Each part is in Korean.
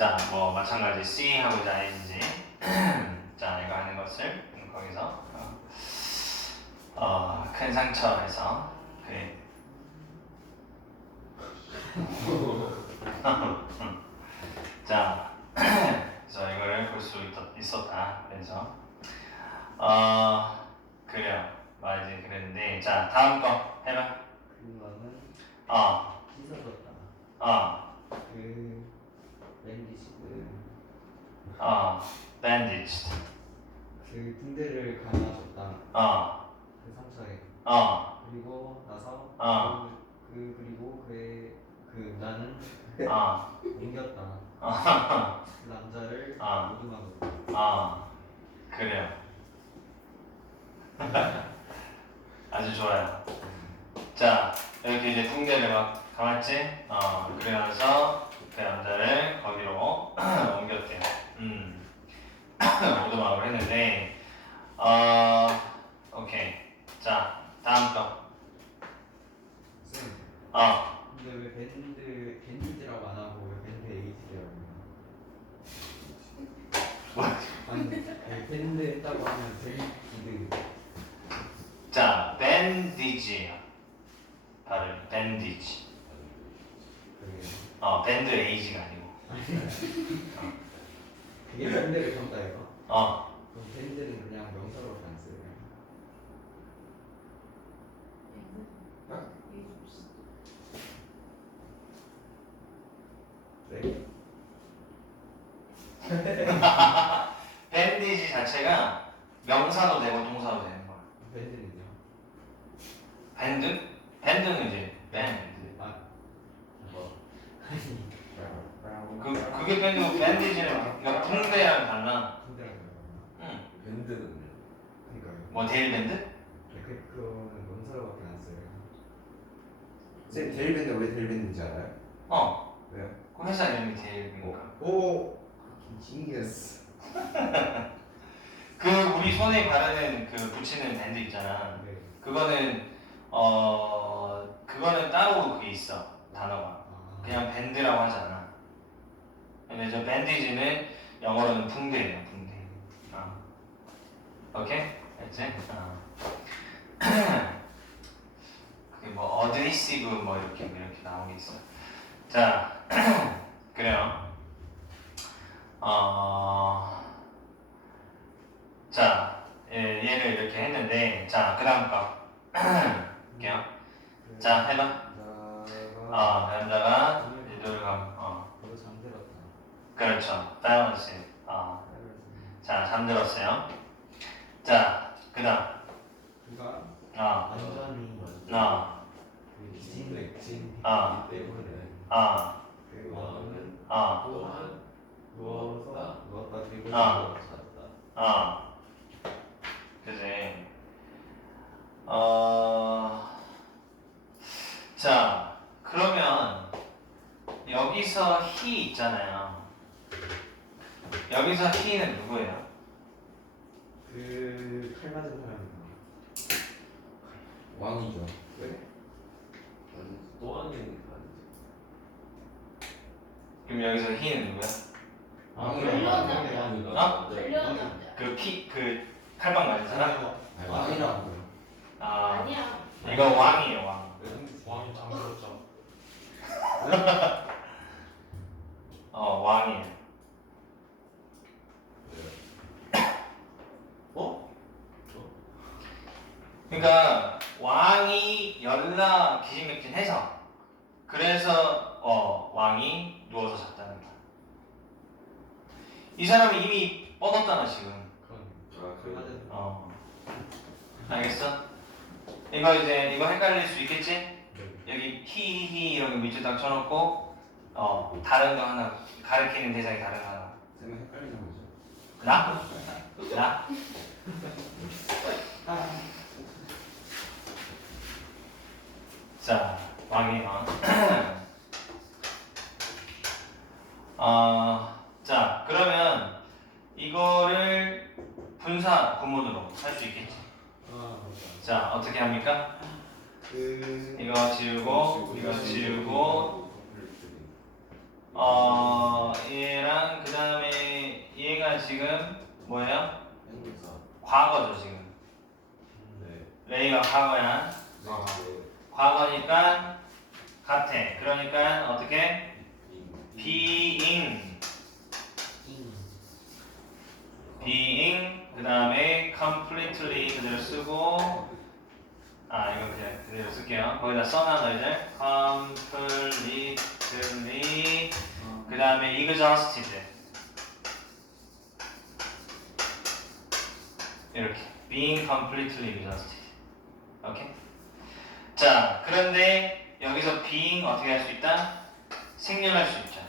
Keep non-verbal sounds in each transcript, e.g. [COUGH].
자, 뭐 마찬가지 C 하고 ing. [CLEARS THROAT] 자, 이거 하는 것을 거기서 어, 어, 큰 상처에서 그래. [LAUGHS] 자, [CLEARS THROAT] 그래서 이거를 볼 수 있었다. 그래서 어 그래요. 말이지 그랬는데 자 다음 거 해봐. 그거는 어, 씻어줬다. 어, 그 밴디시드 어, bandaged. 그 붕대를 감아줬다. 어, 그 상처에 어, 그리고 나서 어. 그, 그 그리고 그의 그 나는 어, [LAUGHS] 옮겼다. 어, 그 남자를 어. 모둠하고 어, 그래요. [LAUGHS] 아주 좋아요. 자, 이렇게 이제 붕대를 막 감았지? 어, 그러면서 그 남자를 거기로 [CLEARS THROAT] 옮겼대요. 음. [CLEARS THROAT] 오도막을 했는데, 어, 오케이. 자, 다음 거. 쌤. 어, 근데 왜 밴드 밴디즈라고 안 하고 왜 밴드 에이지라고 해요? 뭐? 아니 그 밴드 했다고 하면 밴디드 자, 밴디지. 발음, 밴디지. 그게 어, 밴드 에이지가 아니고. 그게 밴드를 이거? 어, 그럼 밴드는 그냥 명사로밖에 안 써요. 네? [LAUGHS] 밴디지 자체가 명사도 되고 동사도 되는 거야. 밴드는요? 밴드? 밴드는 이제 밴드. 아 뭐? 그 그게 밴드고 밴디지는 그러니까 붕대랑 달라. 밴드라고 해요. 응. 밴드는요? 그러니까요. 뭐 데일 밴드? 네, 그 그거는 명사로밖에 안 써요. 쌤 데일밴드 왜 데일밴드인지 알아요? 어. 왜요? 그 회사 이름이 데일이니까. 오 지니어스 그 우리 손에 바르는 그 붙이는 밴드 있잖아. 네. 그거는 어 그거는 따로 그 게 있어 단어가. 아, 그냥 밴드라고 하지 않아. 근데 저 밴디지는 영어로는 붕대예요, 붕대. 어. 오케이? 알지? 어. [CLEARS THROAT] 그게 뭐 어드리시브 뭐 이렇게 이렇게 나온 게 있어. 자, 그래요. 어. 자, 예, 얘를 이렇게 했는데, 자, 그 다음 거. 볼게요. 그 자, 해봐. 남자가 어, 남자가 이도를 감, 어. 그거 잠들었다. 그렇죠. balance. 어. 자, 잠들었어요. 자, 그 다음. 그가 어, 완전히 어, 그 진액진 아. 때문에 어, 그 왕은 어, 또한 누워서 누웠다 들고 아. 찾았다 어. 그지. 어, 자, 그러면 여기서 he 있잖아요. 여기서 he는 누구예요? 그칼 맞은 사람인가? 왕이죠 왜? 그럼 여기서 he는 누구야? 결론은 어? 들려는 그 피, 그 칼빵 맞은 사람? 왕이라고 아, 아니야. 이거 왕이에요, 왕. 왕이 잠들었죠. [LAUGHS] 어, 왕이에요. 어? 그러니까 왕이 열나 기진맥진해서 그래서 어 왕이 누워서 잤다는 거야. 이 사람이 이미 뻗었잖아 지금. 아칼 맞은 어 알겠어? 이거 이제 이거 헷갈릴 수 있겠지? 네. 여기 히히히 이런 거 밑줄 딱 쳐놓고 어 다른 거 하나 가리키는 대상이 다른 거 하나. 쌤은 헷갈리는 거죠 나? 나? 자, 왕이 왕. [CLEARS THROAT] 어, 자, 그러면 이거를 분사 구문으로 할 수 있겠지. 아. 자, 어떻게 합니까? 그 이거 지우고, 이거 지우고, 어, 얘랑 지금 뭐예요? 행사. 과거죠 지금. 네. 레이가 과거야. 네. 과거니까 같아. 그러니까 어떻게? 인. being, 인. being 그 다음에 completely 그대로 쓰고 아 이거 그냥 그대로 쓸게요. 거기다 써놔 너희들 completely 그 다음에 exhausted 이렇게 being completely exhausted 오케이 자 그런데 여기서 being 어떻게 할 수 있다 생략할 수 있죠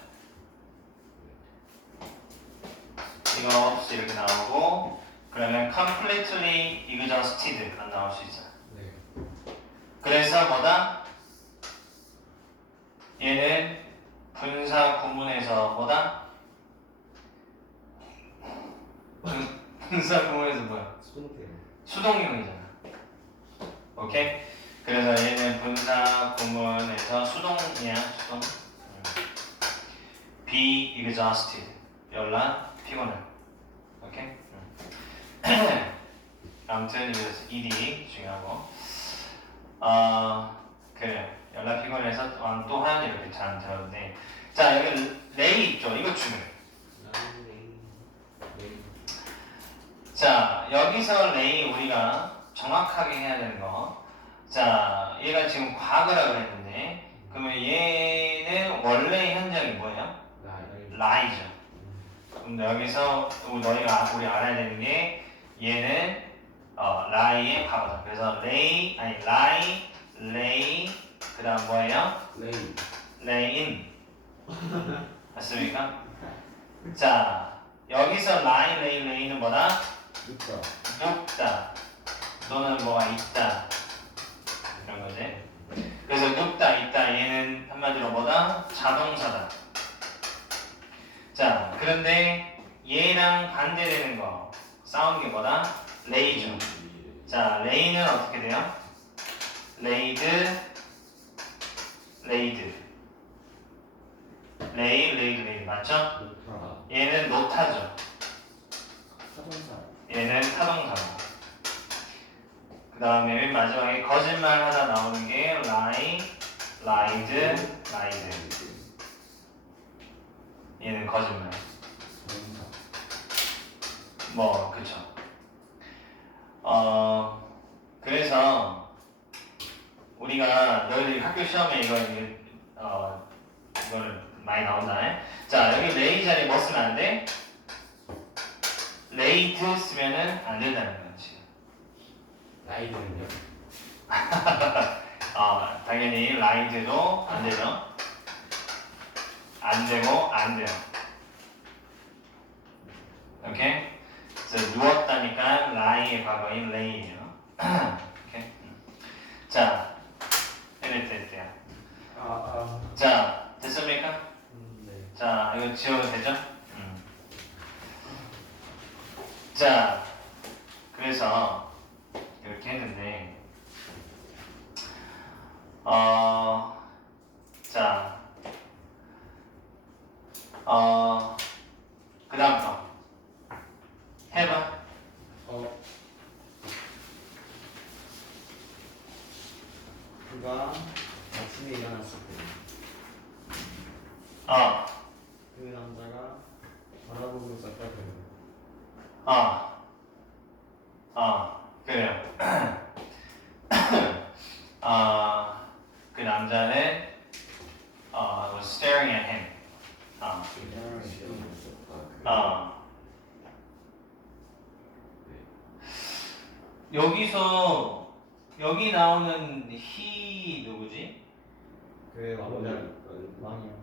없이 이렇게 나오고 그러면 completely exhausted가 나올 수 있어 네. 그래서 뭐다 얘는 분사 구문에서 뭐다 분- 분사 구문에서 뭐야. 수동형이잖아. 오케이? 그래서 얘는 분사 구문에서 수동이야, 수동. 음. be exhausted. 열나 피곤해. 오케이? 음. [CLEARS THROAT] 아무튼 이거 ed 중요하고. 어, 그래. 연락 피곤해서 어, 또한 이렇게 잘 들었는데. 자, 여기 레이 있죠? 이거. 레인. 자 여기서 레이 우리가 정확하게 해야 되는 거. 자 얘가 지금 과거라고 했는데 그러면 얘는 원래 현장이 뭐예요? 라이죠. 그럼 여기서 우리 너희가 우리 알아야 되는 게 얘는 어, 라이의 과거다. 그래서 레이 아니 라이 레이 그다음 뭐예요? 레인. 레인 맞습니까? 자 여기서 라이 레이 레이는 뭐다? 눕다. 눕다 또는 뭐가 있다 그런 거지 그래서 눕다 있다 얘는 한마디로 뭐다 자동사다 자 그런데 얘랑 반대되는 거 싸우는 게 뭐다 레이죠 자 레이는 어떻게 돼요 레이드 레이드 레이 레이드 레이드 맞죠. 얘는 노타죠. 얘는 타동사고. 그 다음에 맨 마지막에 거짓말 하다 나오는 게 lie, lied, lied. 얘는 거짓말. 뭐, 그쵸. 어, 그래서 우리가 너희들이 학교 시험에 이거, 어, 이거를 많이 나온다. 자, 여기 레이 자리에 뭐 쓰면 안 돼? 레이트 쓰면은 안 된다는 지금. 라인은요? [LAUGHS] 아, 당연히 라이드도 안 되죠. 안 되고 안 돼요. 오케이? 그래서 누웠다니까 라이의 과거인 레이예요. 오케이? 음. 자, 이랬다 이랬대요. 아, 아. 자, 됐습니까? 음, 네. 자, 이거 지워도 되죠? 음. 자, 그래서 이렇게 했는데, 어, 자, 어, 그 다음 거. 해봐. 어. 그가 아침에 일어났을 때그 어, 남자가 바라보고 그래요. 어, 어, 그래요. 어, [COUGHS] 그 남자는 어, was staring at him. 시험을 썼다. 어. 여기서 여기 나오는 he 누구지? 그 왕자 왕이요.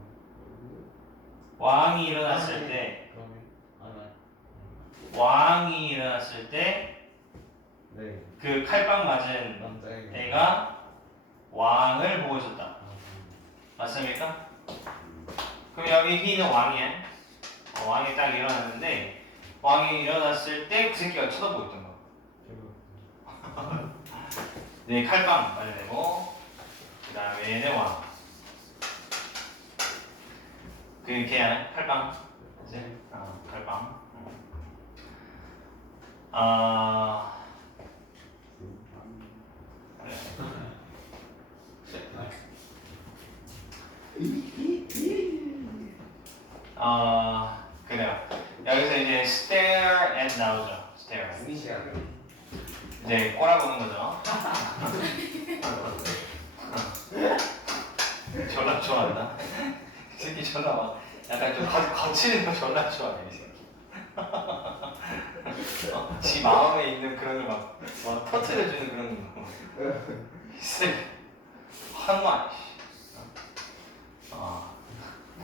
왕이 일어났을 때 그러면 아나 왕이 일어났을 때그네 칼빵 맞은 남자에게 애가 왕을 보고 있었다. 아, 맞습니까? 그럼 여기 he는 왕이야. 어, 왕이 딱 일어났는데 왕이 일어났을 때 그 새끼가 쳐다보고 있던. 저거 네, 칼빵 맞아야 되고 그 다음에 얘는 왕. 그 걔야 칼빵. 이제 어, 칼빵. 음. 아 그래. 아 그래요. 여기서 이제 stare at 나오죠. stare. 이제 꼬라보는 거죠. [LAUGHS] 졸라 좋아한다. 이 새끼 졸라 막 약간 좀 거, 거치는 거 졸라 좋아해 이 새끼. 어, [LAUGHS] 지 마음에 있는 그런 걸막 막 터트려주는 그런 거. 이 새끼 한마. 어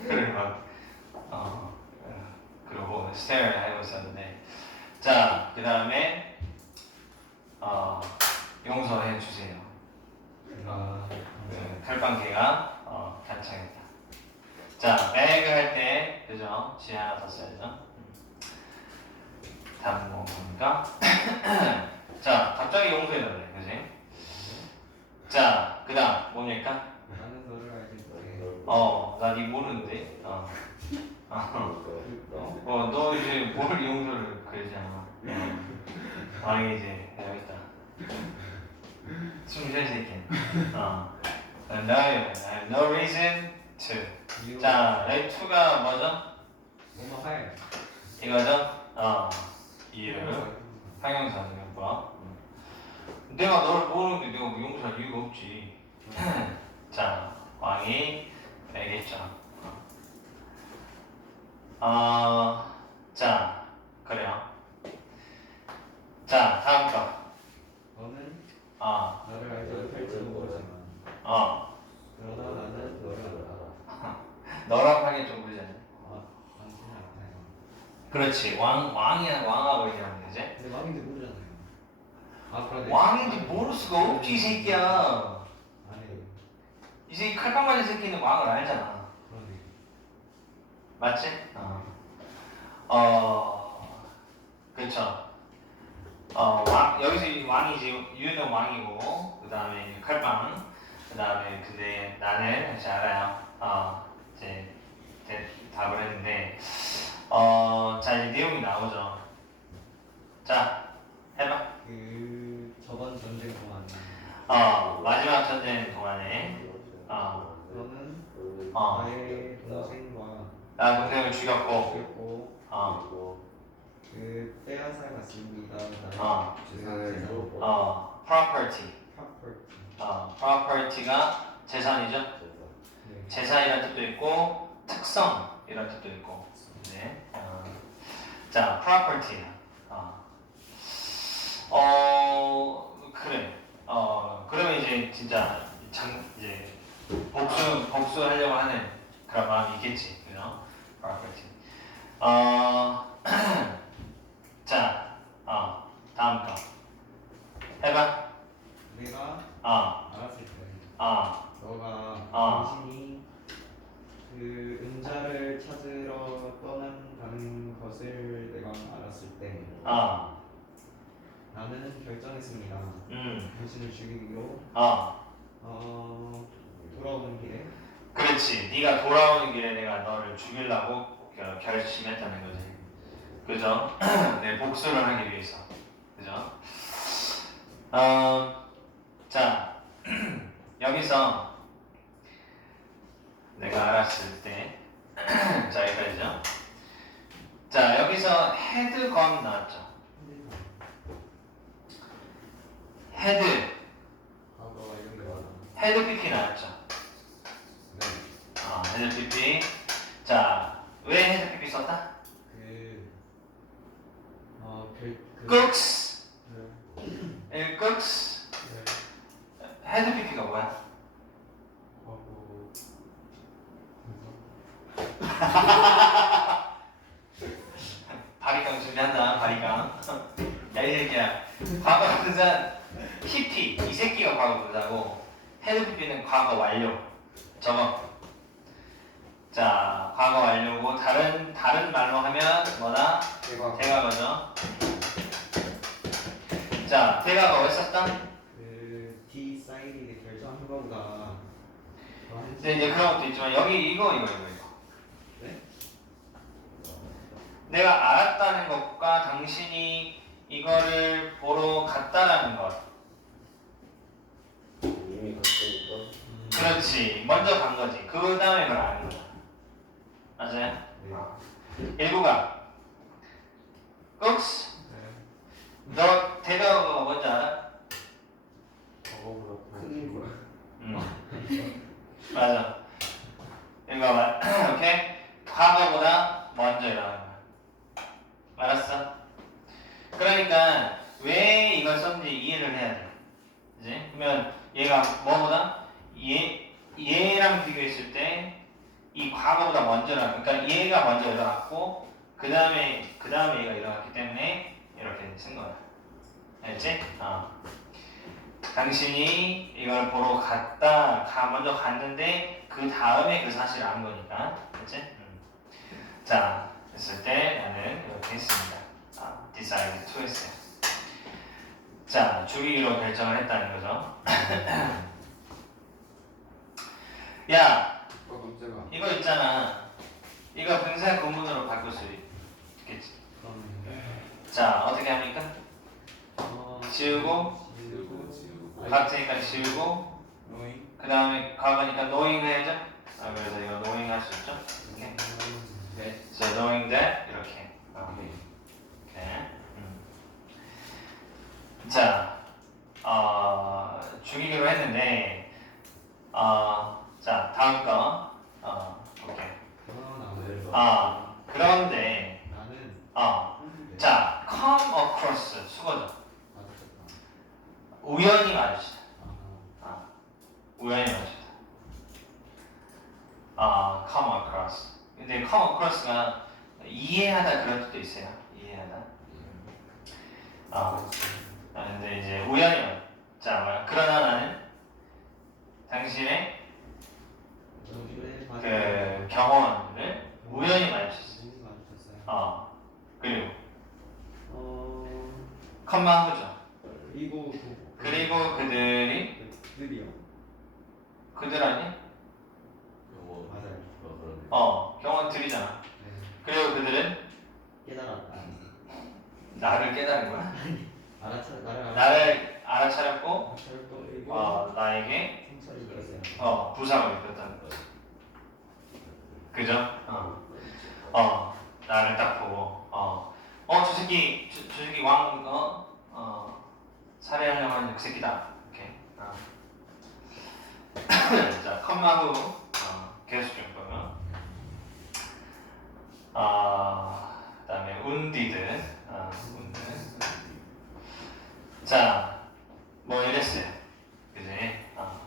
그래 막 어, 그러고 스테어를 하고 있었는데 자그 다음에 어, 용서해 주세요. 아, 그 칼빵개가 어, 간창했다. 자, 백을 할 때, 그죠? 지혜 하나 더 써야죠. 음. 다음 뭐 뭡니까? [COUGHS] 자, 갑자기 용서해 달래, 그지? 자, 그 다음 뭡니까? 나는 너를 때문에 어, 나니 모르는데? 어. 어, 어, 너 이제 뭘 용서를 그러잖아. 아, 이제, 여기 있다. 숨쉴 새끼. 어. No, I have no reason to. 자, 레이 2가 뭐죠? 뭐뭐 할 이거죠? 어, 이유. 상형사 지금 내가 너를 모르는데 내가 뭐 용서할 이유가 없지. [LAUGHS] 자, 왕이 내겠죠. 어, 자, 그래요. 자, 다음 거. 너는 어, 나를 알지 못할지도 모르지만 어, 그러나 나는 너를 알아 너랑 하긴 좀 그러잖아. 아, 당신을 알아요 그렇지, 왕, 왕이야, 왕하고 얘기하면 되지. 근데 왕인지 모르잖아요 아 왕인지 모를 수가 없지, 이 새끼야. 아니 이 새끼 칼빵 맞은 새끼는 왕을 알잖아. 그러네 맞지? 어. 어, 그쵸. 어, 왕, 여기서 이 왕이지, 유는 왕이고, 그 다음에 칼빵, 그 다음에 근데 나는 이제 알아요. 어, 이제 대, 답을 했는데, 어, 자, 이제 내용이 나오죠. 자, 해봐. 그 저번 전쟁 동안 어, 마지막 전쟁 동안에, 어, 너는 어, 나의 동생과 나 동생을 죽였고, 그리고 어, 그 빼앗아 갔습니다 어, 재산을 어, property. property 어, property가 재산이죠. 네. 재산이라는 뜻도 있고 특성이라는 뜻도 있고. 네. 어, 자, property. 어. 어, 그래. 어, 그러면 이제 진짜 장 이제 복수 복수하려고 하는 그런 마음이 있겠지, 그죠? property. 어, [CLEARS THROAT] 자, 어, 다음 거 해봐. 내가 어, 알았을 때 어, 너가 아. 당신이 그 은자를 찾으러 떠난다는 것을 내가 알았을 때 어, 나는 결정했습니다. 음, 당신을 죽이기로 어. 어, 돌아오는 길에 그렇지. 네가 돌아오는 길에 내가 너를 죽이려고 겨- 결심했다는 거지. 그죠? [CLEARS THROAT] 내 복수를 하기 위해서. 그죠? 어, 자, [CLEARS THROAT] 여기서 내가 알았을 때, [CLEARS THROAT] 자, 여기까지죠. 자, 여기서 헤드 건 나왔죠. 헤드, 이런 게 많아. 헤드 PP 나왔죠. 어, 헤드 PP. 자, 왜 헤드 PP 썼다? 그 어, 그, 그 꺽스. 네, 일 꺽스. 네, 헤드 PP가 뭐야? 하고 [LAUGHS] 바리깡 준비한다, 바리깡. 야, 이 새끼야. 과거 분산 PP. 이 새끼가 과거 분사고, 헤드 PP는 과거 완료. 적어. 자, 과거 완료고, 다른, 다른 말로 하면 뭐다? 대박 대과거죠. 자, 대과거 왜 썼다? 그 D 사이드에 결정한 한- 근데 이제 그런 것도 있지만, 여기 이거, 이거, 이거, 이거. 네? 내가 알았다는 것과 당신이 이거를 보러 갔다라는 것. 이미 갔으니까 음. 그렇지. 먼저 간 거지. 그 다음에 그걸 아는 거야. 맞아요? 네. 일구가. 꺽스. 네. 너 대답어가 뭔지 알아? 저거보다 큰 거야. 응. 맞아. 이거 말. [CLEARS THROAT] 오케이. 과거보다 먼저 일어나는 거야. 알았어? 그러니까 왜 이걸 썼는지 이해를 해야 돼. 이제 그러면 얘가 뭐보다 얘 얘랑 비교했을 때 이 과거보다 먼저 일어나. 그러니까 얘가 먼저 일어났고 그 다음에 그 다음에 얘가 일어났기 때문에 이렇게 쓴 거야. 알지? 어. 당신이 이걸 보러 갔다 가 먼저 갔는데 그 다음에 그 사실을 안 거니까 그치? 음. 자 했을 때 나는 이렇게 했습니다. 아, decide to 했어요. 자 죽이기로 결정을 했다는 거죠. [CLEARS THROAT] 야어 깜짝아. 이거 있잖아. 이거 분사 구문으로 바꿀 수 있겠지? 그러면 자 어떻게 합니까? 어, 지우고 지우고 지우고. 같으니까 지우고 노잉. 그 다음에 과거니까 knowing 해야죠? 아, 그래서 이거 knowing 할수 있죠? 이렇게 네. So knowing that 이렇게. 어, 네. 오케이. 음. 자, 어, 죽이기로 했는데, 어, 자 다음 거, 어, 오케이. 아 그런데, 어, 네. 자 come across 수거죠. 맞았다 우연히 마주치다. 아, 아, 우연히 마주치다. 아, come across. 근데 come across가 이해하다 그런 뜻도 있어요. 이해하다. 아, 아, 근데 이제 우연히 마- 자 뭐야? 그러나 나는 당신의 저기에 그 경험을 우연히 마주쳤어. 우연히 마주쳤어요 어 그리고 어 컴마 후죠. 그리고 그- 그리고 그들이 그- 그들이요 그들 아니? 영어 맞아요 어 그러네 어 경험들이잖아. 네 그리고 그들은 깨달았다 나를 깨달은 거야. 알아차 나를 알아 나를 알아차렸고 알아차렸고 그리고 어 나에게 상처를 입었어요 어 부상을 입혔다는 거지. 그죠? 어. 어 나를 딱 보고 어어저 새끼 저, 저 새끼 왕어 어 살해하려고 하는 그 새끼다 이렇게 [COUGHS] 어. 자 컴마 후 어, 계속 좀 보면 아 그다음에 운디드 어, 운드 자 뭐 이랬어요 그지 어.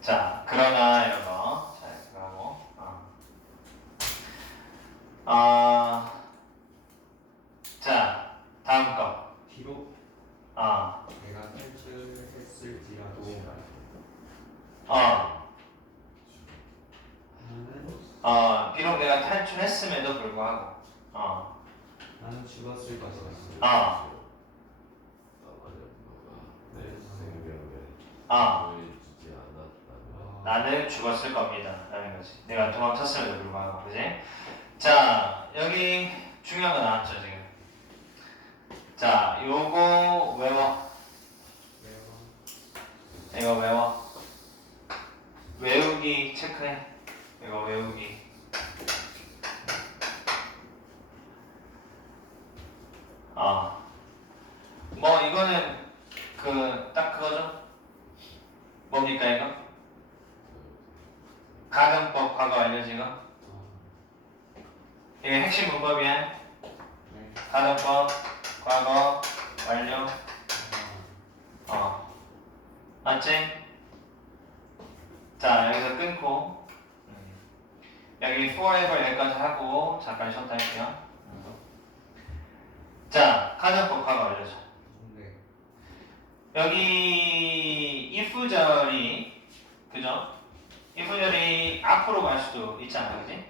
자 그러나 이런 거 자, 이거 하고 어. 아, 자, 다음 거. 비록 어, 내가 탈출했을지라도 어, 어, 비록 내가 탈출했음에도 불구하고, 어, 나는 죽었을 것이다 어, 아내 생명을 어, 보여주지 않았다면 나는 죽었을 겁니다. 라는 거지. 내가 도망쳤음에도 불구하고, 그지? 자, 여기 중요한 거 나왔죠, 지금. 자, 요거 외워. 이거 외워. 외우기 체크해. 이거 외우기. 아. 뭐 이거는 그 딱 그거죠? 뭡니까 이거? 가정법 과거 알려진 거? 어, 이게 핵심 문법이야. 네. 가정법 과거 완료. 어, 어. 맞지? 자, 여기서 끊고. 음. 여기 forever 여기까지 하고, 잠깐 쉬었다 할게요. 음. 자, 과거 알려줘. 네. 여기 if절이, 그죠? if절이 앞으로 갈 수도 있잖아, 그지?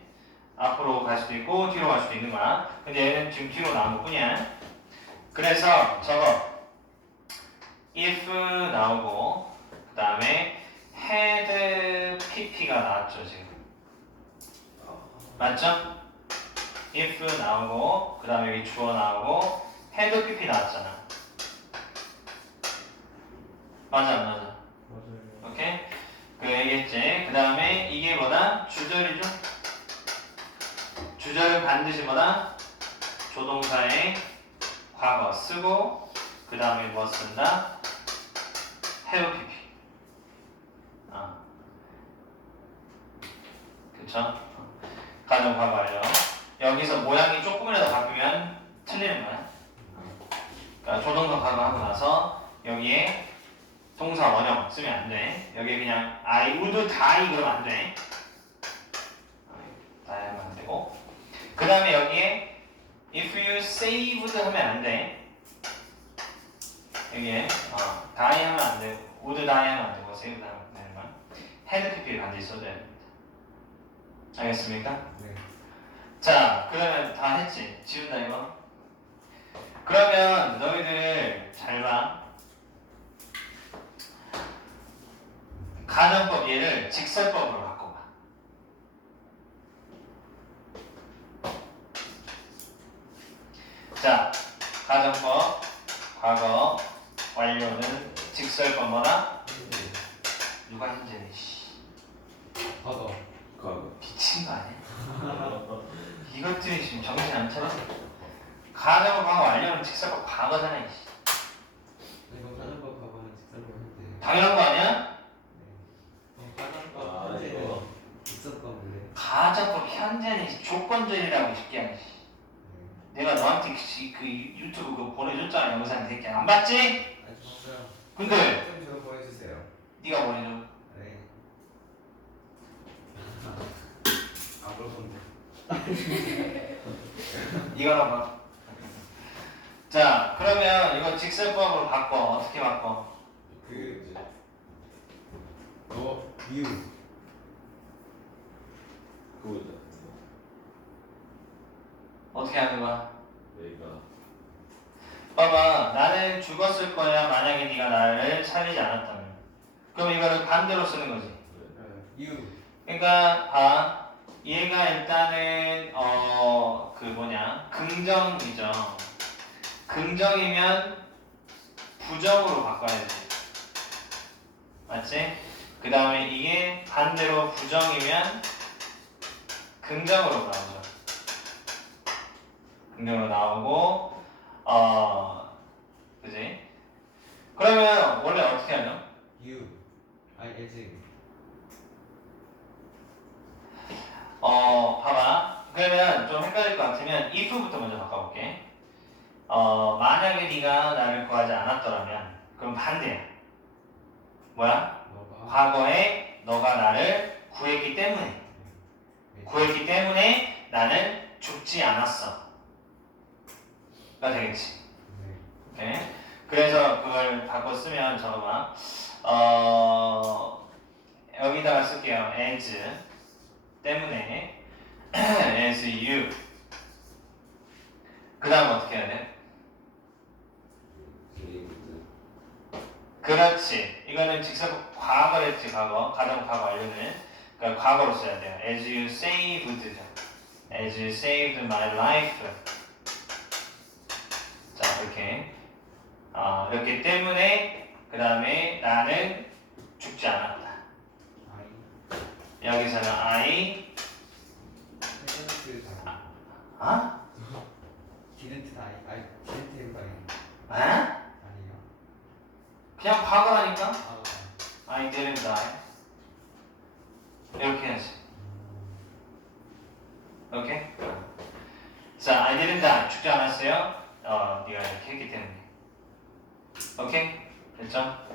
앞으로 갈 수도 있고, 뒤로 갈 수도 있는 거야. 근데 얘는 지금 뒤로 나온 것 뿐이야. 그래서 저거, if 나오고 그 다음에 had pp가 나왔죠 지금 맞죠? if 나오고 그 다음에 여기 주어 나오고 헤드 PP 나왔잖아. 맞아 안 맞아? 맞아요. 오케이? 그 얘기했지. 그 다음에 이게 뭐다? 주절이죠? 주절은 반드시 뭐다? 조동사의 과거 쓰고 그 다음에 뭐 쓴다? have pp. 아. 그쵸? 어. 가정 완료. 여기서 모양이 조금이라도 바뀌면 틀리는 거야. 그러니까 조동사 과거 하고 나서 여기에 동사 원형 쓰면 안 돼. 여기 그냥 I would die 그러면 안 돼. die 하면 안 되고. 그 다음에 여기에 if you saved 하면 안 돼. 여기에 어, die 하면 안 되고 would die 하면 안 되고 saved 하면 되는 pp를 반드시 써줘야 됩니다. 알겠습니까? 네. 자, 그러면 다 했지? 지운다 이거? 그러면 너희들 잘 봐. 가정법 얘를 직설법으로 바꿔봐. 자, 가정법, 과거, 완료는 직설법 뭐라? 누가 현재네, 씨. 과거. 과거. 미친 거 아니야? 이것들이 지금 정신 안 차려? 가정법, 과거, 완료는 직설법 과거잖아, 이씨. 이거 가정법 과거는 직설법 했대. 당연한 거 아니야? 어, 가정법 아, 현재는 이거. 있었던 건데. 가정법 현재는 조건절이라고 쉽게 하지. 네. 내가 너한테 그, 그 유튜브 그거 보내줬잖아 영상 새끼 안 봤지? 아직 없어요. 근데 좀 저거 보여주세요. 네가 보내줘. 네. 안볼 건데. [LAUGHS] 이거나 봐. 자 그러면 이거 직설법으로 바꿔 어떻게 바꿔? 그 어, 유. 그거다. 어떻게 하는 거야? 내가 봐봐 나는 죽었을 거야 만약에 네가 나를 살리지 않았다면 그럼 이거를 반대로 쓰는 거지. 유. 그러니까 봐 얘가 일단은 어 그 뭐냐 긍정이죠. 긍정이면 부정으로 바꿔야 돼. 맞지? 그 다음에 이게 반대로 부정이면 긍정으로 나오죠. 긍정으로 나오고 어 그지? 그러면 원래 어떻게 하죠? 유. I as. 어, 봐봐. 그러면 좀 헷갈릴 것 같으면 if부터 먼저 바꿔볼게. 어, 만약에 네가 나를 구하지 않았더라면 그럼 반대야. 뭐야? 과거에 너가 나를 구했기 때문에 네. 구했기 때문에 나는 죽지 않았어. 가 되겠지. 네. 오케이? 그래서 그걸 바꿔 쓰면 적어봐. 어, 여기다가 쓸게요. as 때문에 [CLEARS THROAT] as you. 그 다음 어떻게 해야 돼? 그렇지. 이거는 직접 과거랬지, 과거. 가정 과거 완료는. 그러니까 과거로 써야 돼요. as you saved. as you saved my life. 자, 이렇게. 어, 이렇기 때문에, 그 다음에 나는 죽지. I. 여기서는 I. 어? didn't die. I didn't die. 어? 아니요. 그냥 과거라니까? 아. I didn't die. 이렇게 해야지. 오케이? 자, I didn't die. 죽지 않았어요. 어, 네가 이렇게 했기 때문에. 오케이? 됐죠?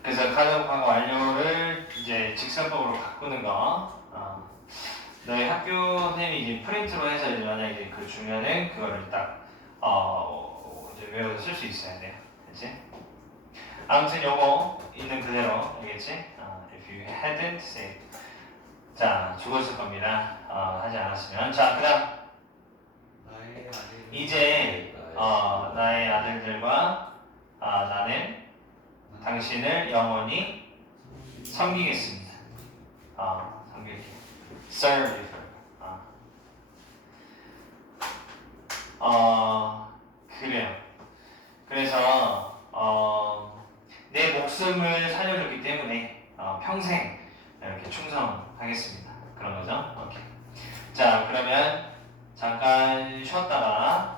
음. 그래서 가정과거 완료를 이제 직설법으로 바꾸는 거. 어. 너희 학교 선생님이 이제 프린트로 해서 이제 만약에 그 주면은 그거를 딱 어, 이제 외워서 쓸 수 있어야 돼요. 그치? 아무튼 요거 있는 그대로 알겠지? 어, if you hadn't saved 자 죽었을 겁니다. 어, 하지 않았으면 자 그다음. 이제 어, 나의 아들들과 아, 나는 당신을 영원히 섬기겠습니다. 아, 섬길게. serve you. 아. 어, 그래요. 그래서, 어, 내 목숨을 살려줬기 때문에, 어, 평생 이렇게 충성하겠습니다. 그런 거죠? 오케이. 자, 그러면 잠깐 쉬었다가,